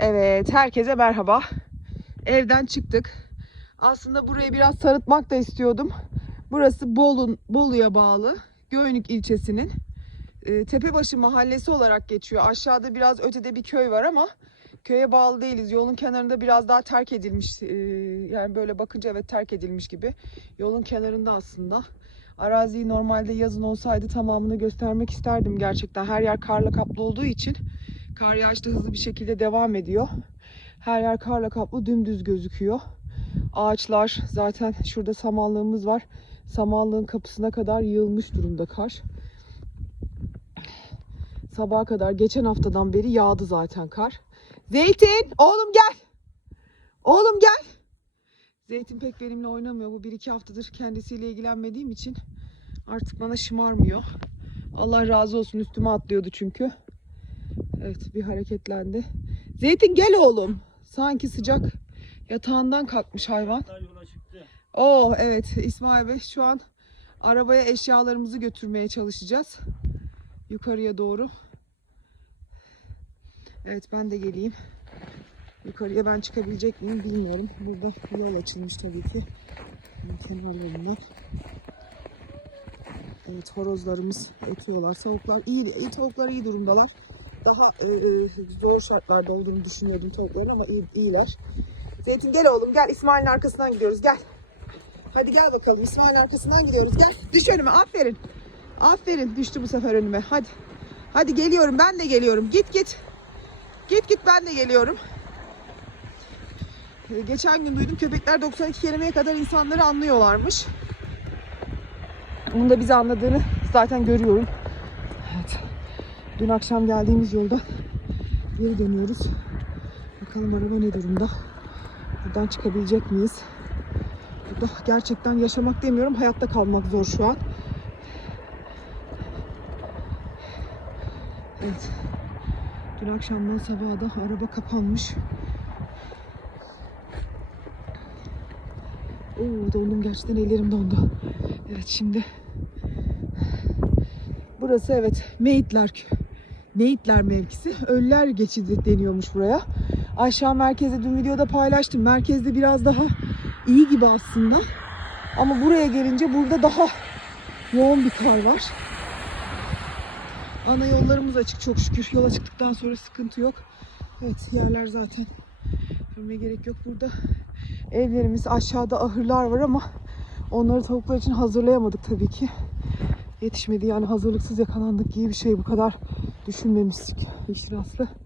Evet, herkese merhaba. Evden çıktık. Aslında burayı biraz tanıtmak da istiyordum. Burası Bolu, Bolu'ya bağlı Göynük ilçesinin e, Tepebaşı mahallesi olarak geçiyor. Aşağıda biraz ötede bir köy var ama köye bağlı değiliz. Yolun kenarında biraz daha terk edilmiş. e, yani böyle bakınca evet terk edilmiş gibi. Yolun kenarında aslında. Araziyi normalde yazın olsaydı tamamını göstermek isterdim gerçekten. Her yer karla kaplı olduğu için kar yağışı da hızlı bir şekilde devam ediyor. Her yer karla kaplı dümdüz gözüküyor. Ağaçlar zaten şurada samallığımız var. Samallığın kapısına kadar yığılmış durumda kar. Sabaha kadar geçen haftadan beri yağdı zaten kar. Zeytin oğlum gel. Oğlum gel. Zeytin pek benimle oynamıyor. Bu bir iki haftadır kendisiyle ilgilenmediğim için artık bana şımarmıyor. Allah razı olsun üstüme atlıyordu çünkü. Evet bir hareketlendi. Zeytin gel oğlum. Sanki sıcak yatağından kalkmış hayvan. Oh evet İsmail Bey şu an arabaya eşyalarımızı götürmeye çalışacağız. Yukarıya doğru. Evet ben de geleyim. Yukarıya ben çıkabilecek miyim bilmiyorum. Burada yol açılmış tabii ki. Kenarlarından. Evet horozlarımız ötüyorlar. Tavuklar iyi, iyi tavuklar iyi durumdalar. Daha e, e, zor şartlarda olduğunu düşünüyordum tavukların ama iyi, iyiler. Zeytin gel oğlum gel İsmail'in arkasından gidiyoruz gel. Hadi gel bakalım İsmail'in arkasından gidiyoruz gel. Düş önüme aferin. Aferin düştü bu sefer önüme hadi. Hadi geliyorum ben de geliyorum git git. Git git ben de geliyorum. Ee, Geçen gün duydum köpekler 92 kelimeye kadar insanları anlıyorlarmış. Onun da bizi anladığını zaten görüyorum. Evet. Dün akşam geldiğimiz yolda geri dönüyoruz. Bakalım araba ne durumda. Buradan çıkabilecek miyiz? Burada gerçekten yaşamak demiyorum, hayatta kalmak zor şu an. Evet. Dün akşamdan sabaha da araba kapanmış. Oo, dondum gerçekten ellerim dondu. Evet şimdi burası evet Meyitler Meyitler mevkisi. Ölüler geçidi deniyormuş buraya. Aşağı merkezde dün videoda paylaştım. Merkezde biraz daha iyi gibi aslında. Ama buraya gelince burada daha yoğun bir kar var. Ana yollarımız açık çok şükür. Yola çıktıktan sonra sıkıntı yok. Evet yerler zaten görmeye gerek yok burada. Evlerimiz aşağıda ahırlar var ama onları tavuklar için hazırlayamadık tabii ki. Yetişmedi yani hazırlıksız yakalandık gibi bir şey bu kadar düşünmemiştik iştiraslı.